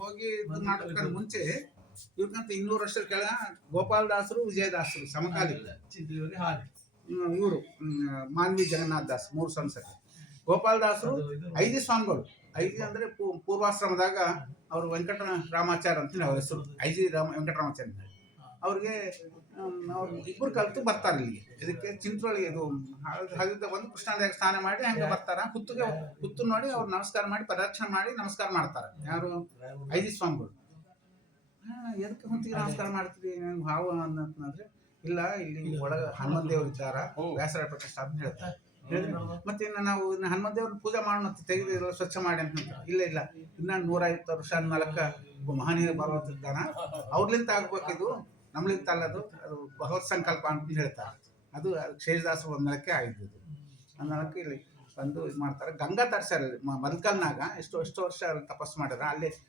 ಹೋಗಿ ಮಾಡೋದಕ್ಕಿಂತ ಮುಂಚೆ ಇವ್ರಿಗಂತ ಇನ್ನೂರು ವರ್ಷದ ಕೆಳ ಗೋಪಾಲದಾಸರು ವಿಜಯದಾಸರು ಸಮಕಾಲೀನ. ದಾಸರು ಹಾಗೆ. ಇವರು ಮಾನ್ವಿ ಜಗನ್ನಾಥ್ ದಾಸ್ ಮೂರು ಸಂಸತ್ ಗೋಪಾಲ್ ದಾಸರು ಐದು ಸ್ವಾಮಿಗಳು. ಐದು ಅಂದ್ರೆ ಪೂರ್ವಾಶ್ರಮದಾಗ ಅವರು ವೆಂಕಟ ರಾಮಾಚಾರ್ಯ ಅಂತ ಅವ್ರ ಹೆಸರು. ಐದು ರಾಮ ವೆಂಕಟರಾಮಾಚಾರ್ಯ. ಅವ್ರಿಗೆ ಅವ್ರು ಇಬ್ಬರು ಕಲ್ತು ಬರ್ತಾರೆ ಇಲ್ಲಿಗೆ. ಇದಕ್ಕೆ ಚಿಂತ್ರೊಳಗೆ ಇದು ಹಾಗಿದ್ದ ಒಂದು ಕೃಷ್ಣಾದಾಗ ಸ್ನಾನ ಮಾಡಿ ಹಂಗೆ ಬರ್ತಾರ. ಹುತ್ತುಗೆ ಹುತ್ತು ನೋಡಿ ಅವ್ರು ನಮಸ್ಕಾರ ಮಾಡಿ ಪ್ರದಕ್ಷಿಣೆ ಮಾಡಿ ನಮಸ್ಕಾರ ಮಾಡ್ತಾರೆ. ಯಾರು? ಐದಿ ಸ್ವಾಮಿಗಳು. ಎದಕ್ಕೆ ಹುತ್ತಿಗೆ ನಮಸ್ಕಾರ ಮಾಡ್ತೀರಿ? ನಂಗೆ ಹಾವು ಅಂತಂದ್ರೆ ಇಲ್ಲ ಇಲ್ಲಿ ಒಳಗ ಹನುಮಂತ ದೇವ್ರ ಇದ್ದಾರ ವ್ಯಾಸರ ಪ್ರಕಾಶ ಅಂತ ಹೇಳ್ತಾರೆ. ಮತ್ತೆ ಇನ್ನು ನಾವು ಇನ್ನು ಹನುಮಂತ ದೇವ್ರನ್ನ ಪೂಜೆ ಮಾಡೋಣ ಅಂತ ತೆಗೆದಿರೋ ಸ್ವಚ್ಛ ಮಾಡಿ ಅಂತ ಇಲ್ಲ ಇಲ್ಲ. ಇನ್ನ ನೂರೈವತ್ತು ವರ್ಷ ನಾಲ್ಕ ಮಹನೀಯ ಬರುತ್ತಿದ್ದಾನ ಅವ್ರಲಿಂತ ಆಗ್ಬೇಕಿದು ನಮ್ಲಿಂತ ಅಲ್ಲದು ಅದು ಸಂಕಲ್ಪ ಅಂತ ಹೇಳ್ತಾರೆ. ಅದು ಶೇಷದಾಸ ಒಂದಕ್ಕೆ ಇದು. ಒಂದಕ್ಕೆ ಇಲ್ಲಿ ಬಂದು ಇದು ಮಾಡ್ತಾರೆ. ಗಂಗಾ ಮ- ಮಲ್ಕಲ್ನಾಗ ಎಷ್ಟು ಎಷ್ಟು ವರ್ಷ ತಪಸ್ಸು ಮಾಡ್ಯಾರ ಅಲ್ಲಿ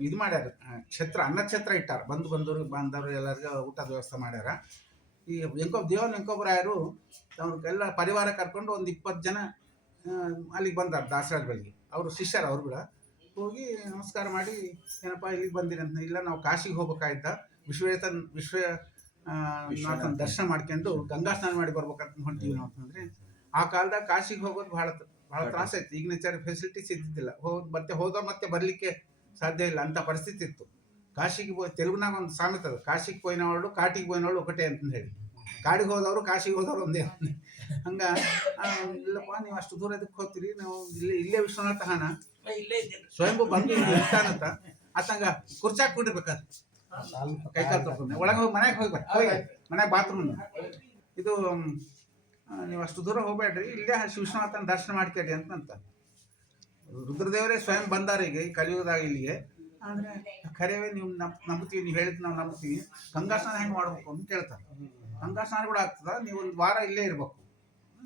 ಇದು ಮಾಡ್ಯಾರ. ಕ್ಷೇತ್ರ ಛತ್ರ ಕ್ಷೇತ್ರ ಇಟ್ಟಾರ. ಬಂದು ಬಂದವ್ರು ಬಂದವ್ರು ಎಲ್ಲರಿಗೂ ಊಟದ ವ್ಯವಸ್ಥೆ ಮಾಡ್ಯಾರ. ಈ ಎಂಕೊ ದೇವನ ವೆಂಕೋಬರಾಯರು ಅವ್ರಿಗೆಲ್ಲ ಪರಿವಾರ ಕರ್ಕೊಂಡು ಒಂದು ಇಪ್ಪತ್ತು ಜನ ಅಲ್ಲಿಗೆ ಬಂದಾರ ದಾಸರಾಜಗಳಿಗೆ ಅವರು ಶಿಷ್ಯರು ಅವ್ರು ಕೂಡ. ಹೋಗಿ ನಮಸ್ಕಾರ ಮಾಡಿ, ಏನಪ್ಪ ಇಲ್ಲಿಗೆ ಬಂದಿರಂತ ಇಲ್ಲ, ನಾವು ಕಾಶಿಗೆ ಹೋಗ್ಬೇಕಾಯ್ತ? ವಿಶ್ವೇತನ್ ವಿಶ್ವ ನಾಥನ ದರ್ಶನ ಮಾಡ್ಕೊಂಡು ಗಂಗಾ ಸ್ನಾನ ಮಾಡಿ ಬರ್ಬೇಕಂತ ಹೊಂಟೀವಿ ನಾವು ಅಂತಂದ್ರೆ ಆ ಕಾಲದಾಗ ಕಾಶಿಗೆ ಹೋಗೋದು ಬಹಳ ಬಹಳ ತ್ರಾಸ ಇತ್ತು. ಈಗಿನ ಚಾರ ಫೆಸಿಲಿಟೀಸ್ ಇದ್ದಿದ್ದಿಲ್ಲ. ಹೋ ಮತ್ತೆ ಹೋದ ಮತ್ತೆ ಬರಲಿಕ್ಕೆ ಸಾಧ್ಯ ಇಲ್ಲ. ಅಂತ ಪರಿಸ್ಥಿತಿ ಇತ್ತು. ಕಾಶಿಗೆ ಹೋಗಿ ತೆಲುಗುನಾಗ ಒಂದು ಸಾಮೆತ ಅದು. ಕಾಶಿಗೆ ಹೋಯ್ನವಳು ಕಾಟಿಗೆ ಹೋಯ್ನವಳು ಒಕಟೆ ಅಂತಂದು ಹೇಳಿ. ಕಾಡಿಗೆ ಹೋದವರು ಕಾಶಿಗೆ ಹೋದವರು ಒಂದೇ ಹಂಗ ಇಲ್ಲಪ್ಪ ನೀವು ಅಷ್ಟು ದೂರ ಇದಕ್ಕೆ ಹೋಗ್ತೀರಿ? ನಾವು ಇಲ್ಲಿ ಇಲ್ಲೇ ವಿಶ್ವನಾಥ ಹಣ. ಸ್ವಯಂಭೂ ಬಂದು ಅಂತ ಆತಂಗ ಕುರ್ಚಾಕ್ ಬಿಡಿರ್ಬೇಕಾದ್ರೆ ಕೈ ಕಾಲು ತೊಳ್ಕೊಂಡು ಒಳಗೆ ಹೋಗಿ, ಮನೆಗೆ ಹೋಗಿ ಹೋಗಿ. ಮನೆಗೆ ಬಾತ್ರೂಮ್ ಇದು ನೀವು ಅಷ್ಟು ದೂರ ಹೋಗ್ಬೇಡ್ರಿ. ಇಲ್ಲೇ ಶಿವನಾಥನ ದರ್ಶನ ಮಾಡ್ಕೇಳಿ ಅಂತ ರುದ್ರದೇವರೇ ಸ್ವಯಂ ಬಂದಾರ ಈಗ, ಈ ಇಲ್ಲಿಗೆ. ಆದರೆ ನೀವು ನಮ್, ನಂಬ್ತೀವಿ, ನೀವು ಹೇಳಿದ್ ನಾವು ನಂಬ್ತೀವಿ. ಗಂಗಾ ಸ್ನಾನ ಹೆಂಗೆ ಮಾಡ್ಬೇಕು ಅಂತ ಕೇಳ್ತಾರೆ. ಗಂಗಾ ಸ್ನಾನ ಕೂಡ ಆಗ್ತದ. ನೀವು ಒಂದು ವಾರ ಇಲ್ಲೇ ಇರಬೇಕು.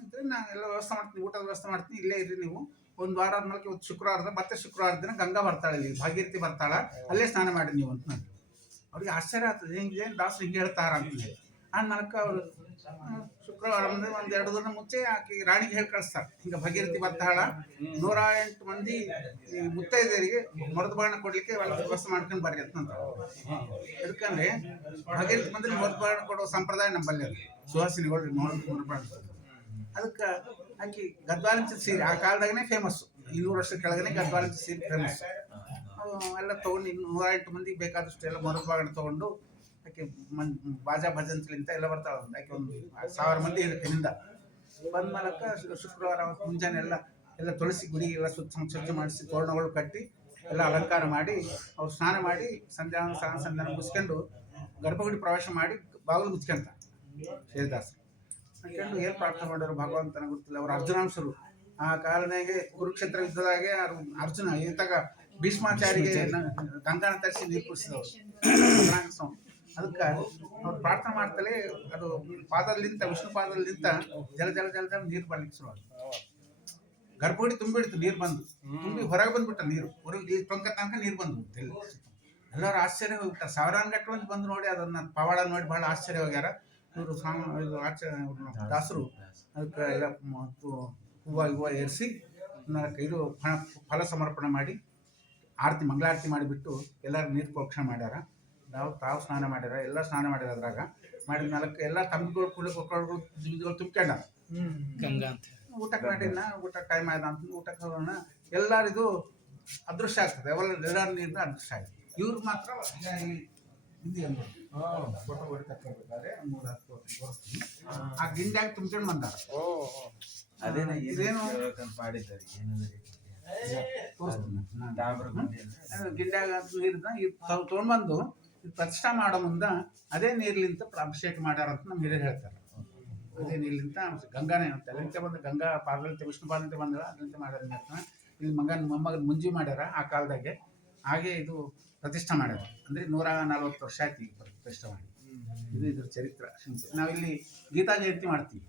ಇದ್ರೆ ನಾನು ಎಲ್ಲ ವ್ಯವಸ್ಥೆ ಮಾಡ್ತೀನಿ, ಊಟದ ವ್ಯವಸ್ಥೆ ಮಾಡ್ತೀನಿ, ಇಲ್ಲೇ ಇರ್ರಿ ನೀವು. ಒಂದು ವಾರ ಆದ್ಮೇಲೆ ಇವತ್ತು ಶುಕ್ರವಾರದ, ಮತ್ತೆ ಶುಕ್ರವಾರ ದಿನ ಗಂಗಾ ಬರ್ತಾಳೆ ಇಲ್ಲಿ, ಭಾಗೀರಥಿ ಬರ್ತಾಳ. ಅಲ್ಲೇ ಸ್ನಾನ ಮಾಡಿ ನೀವು ಅಂತ ನಾನು. ಅವ್ರಿಗೆ ಆಶ್ಚರ್ಯ ಆಗ್ತದೆ ಹಿಂಗೆ ಏನು ದಾಸರು ಹಿಂಗೆ ಹೇಳ್ತಾರ? ಅಂತ ಆ ನರಕ ಅವರು ಶುಕ್ರವಾರ ಅಂದ್ರೆ ಒಂದ್ ಎರಡು ದಿನ ಮುಂಚೆ ಆಕೆ ರಾಣಿಗೆ ಹೇಳಿ ಕಳಿಸ್ತಾರೆ. ಹಿಂಗೆ ಭಗೀರಥಿ ಬರ್ತಾಳ ನೂರ ಎಂಟು ಮಂದಿ ಮುತ್ತೈದೆಯರಿಗೆ ಮರದ ಬಾಣ ಕೊಡ್ಲಿಕ್ಕೆ ವ್ಯವಸ್ಥೆ ಮಾಡ್ಕೊಂಡು ಬರ್ರಿ ಅಂತ. ಯಾಕಂದ್ರೆ ಭಗೀರಥಿ ಬಂದ್ರೆ ಮರದ ಬಾಣ ಕೊಡೋ ಸಂಪ್ರದಾಯ ನಮ್ಮಲ್ಲಿ ಅದು. ಸುಹಾಸಿನಿಗಳು ಮರದ ಅದಕ್ಕೆ ಆಕಿ ಗದ್ವಾಲಿಂಚ ಸೀರೆ, ಆ ಕಾಲದಾಗನೇ ಫೇಮಸ್ ಇನ್ನೂರು ವರ್ಷದ ಕೆಳಗನೆ ಗದ್ವಾಲಿಂಚ ಸೀರೆ ಫೇಮಸ್ ಎಲ್ಲ ತಗೊಂಡು ಇನ್ನು ನೂರ ಎಂಟು ಮಂದಿಗೆ ಬೇಕಾದಷ್ಟು ಎಲ್ಲ ಮರದ ಭಾಗ ತೊಗೊಂಡು ಆಕೆ ಮನ್, ಬಾಜಾ ಭಜಂತ್ಲಿಂತ ಎಲ್ಲ ಬರ್ತಾಳೆ ಆಕೆ ಒಂದು ಸಾವಿರ ಮಂದಿ ಇರುತ್ತೆ ನಿಂದ ಬಂದ ಮೂಲಕ ಶುಕ್ರವಾರ ಮುಂಜಾನೆ ಎಲ್ಲ ಎಲ್ಲ ತುಳಸಿ ಗುಡಿ ಎಲ್ಲ ಸುತ್ತ ಸ್ವಚ್ಛ ಮಾಡಿಸಿ ತೋರಣಗಳು ಕಟ್ಟಿ ಎಲ್ಲ ಅಲಂಕಾರ ಮಾಡಿ ಅವ್ರು ಸ್ನಾನ ಮಾಡಿ ಸಂಧ್ಯಾ ಸ್ನಾನ ಸಂಧಾನ ಮುಗಿಸ್ಕೊಂಡು ಗರ್ಭಗುಡಿ ಪ್ರವೇಶ ಮಾಡಿ ಬಾಗಿಲು ಮುಚ್ಕೊಂತ ಶೇಷದಾಸ್ ಹಾಕೊಂಡು ಏನು ಪ್ರಾರ್ಥನೆ ಮಾಡೋರು ಭಗವಂತನ ಗೊತ್ತಿಲ್ಲ ಅವ್ರು ಅರ್ಜುನಾಂಶರು. ಆ ಕಾಲನಾಗೆ ಕುರುಕ್ಷೇತ್ರ ಯುದ್ಧದಾಗೆ ಅರ್- ಅರ್ಜುನ ಈತಾಗ ಭೀಷ್ಮಾಚಾರಿಗೆ ಗಂಗಾನ ತರಿಸಿ ನೀರು ಕುಡಿಸಿದವರು ಅದಕ್ಕೆ ಅವ್ರು ಪ್ರಾರ್ಥನೆ ಮಾಡ್ತಲೇ ಅದು ಪಾದಲ್ಲಿಂತ ವಿಷ್ಣು ಪಾದಲ್ಲಿಂತ ಜಲ ಜಲ ಜಲ ಜಲ ನೀರು ಬರ್ಲಿಕ್ಕೆ ಶುರು ಗರ್ಭಗುಡಿ ತುಂಬಿಡ್ತು ನೀರು ಬಂದು. ತುಂಬಿ ಹೊರಗೆ ಬಂದ್ಬಿಟ್ಟ ನೀರು. ಹೊರಗೆ ಟೊಂಕ ತನಕ ನೀರು ಬಂದು. ಎಲ್ಲರೂ ಆಶ್ಚರ್ಯ ಹೋಗ್ಬಿಟ್ಟ ಸಾವಿರಾರು ಗಟ್ಟಲೆ ಒಂದು ಬಂದು ನೋಡಿ ಅದನ್ನ ಪವಾಡ ನೋಡಿ ಬಹಳ ಆಶ್ಚರ್ಯ ಹೋಗ್ಯಾರ. ಇವರು ಸ್ವಾಮಿ ಇದು ಆಚಾರ್ಯ ದಾಸರು. ಅದಕ್ಕೆ ಎಲ್ಲ ಹೂವು ಹೂವು ಏರಿಸಿ ಇದು ಫಲ ಸಮರ್ಪಣೆ ಮಾಡಿ ಆರತಿ ಮಂಗಳಾರತಿ ಮಾಡಿಬಿಟ್ಟು ಎಲ್ಲರೂ ನೀರು ಪ್ರೋಕ್ಷಣೆ ಮಾಡ್ಯಾರ. ನಾವು ತಾವು ಸ್ನಾನ ಮಾಡ್ಯಾರ ಎಲ್ಲ ಸ್ನಾನ ಮಾಡ್ಯಾರ ಅದ್ರಾಗ. ಮಾಡಿದ ನಾಲ್ಕು ಎಲ್ಲ ತಂಬಿಗಳು ಕುಳಿ ಕೊಕ್ಕಳುಗಳು ತುಂಬಿಕೊಂಡ ತುಂಬ್ಕೊಂಡಾರ. ಗಂಗಾ ಅಂತ. ಊಟಕ್ಕೆ ಮಾಡಿಲ್ಲ ಊಟ ಟೈಮ್ ಆಯ್ತು ಅಂತ ಊಟಕ್ಕೆ ಹೋಗೋಣ. ಎಲ್ಲರಿದು ಅದೃಶ್ಯ ಆಗ್ತದೆ. ಅವೆಲ್ಲ ಎಲ್ಲರ ನೀರಿಂದ ಅದೃಶ್ಯ ಆಗ್ತದೆ. ಇವ್ರು ಮಾತ್ರ ಹಿಂದಿ ಅಂದ್ರೆ. ಏನು ಫೋಟೋ ಹೊಡಿತಕ್ಕಾದ್ರೆ ಮೂರು ಹತ್ತು ತೋರಿಸ್ತೀನಿ ಆ ಗಿಂಡ್ಯಾಗ ತುಂಬ್ಕೊಂಡು ಬಂದಾರ. ಅದೇನ ಇದೇನು? ಮಾಡಿದ್ದಾರೆ? ಏನಂದ್ರೆ ತೋರಿಸ್ತೀನಿ ಗಿಡ್ಡಾಗ ತಾವು ನೀರಿನ ಇದು ತೊಗೊಂಡ್ಬಂದು ಪ್ರತಿಷ್ಠಾ ಮಾಡೋ ಮುಂದೆ ಅದೇ ನೀರ್ಲಿಂತ ಅಭಿಷೇಕ ಮಾಡ್ಯಾರ ಅಂತ ನಮ್ಮ ಹಿರಿಯರು ಹೇಳ್ತಾರೆ. ಅದೇ ನೀರ್ಲಿಂತ ಗಂಗಾನೇ ಅಂತ. ಅಲ್ಲಿಂದ ಬಂದು ಗಂಗಾ ಪಾರ್ಲಿಂತ ವಿಷ್ಣು ಪಾರ್ಲಿಂತ ಬಂದಳ ಅದಂತೆ ಮಾಡ್ಯಾರ ಇಲ್ಲಿ ಮಗನ ಮೊಮ್ಮಗನ ಮುಂಜಿ ಮಾಡ್ಯಾರ ಆ ಕಾಲದಾಗೆ. ಹಾಗೆ ಇದು ಪ್ರತಿಷ್ಠಾ ಮಾಡ್ಯಾರ. ಅಂದ್ರೆ ನೂರ ನಲ್ವತ್ತು ವರ್ಷ ಆಯ್ತು ಈಗ ಪ್ರತಿಷ್ಠೆ ಮಾಡಿ. ಇದು ಇದ್ರ ಚರಿತ್ರೆ. ನಾವಿಲ್ಲಿ ಗೀತಾ ಜಯಂತಿ ಮಾಡ್ತೀವಿ.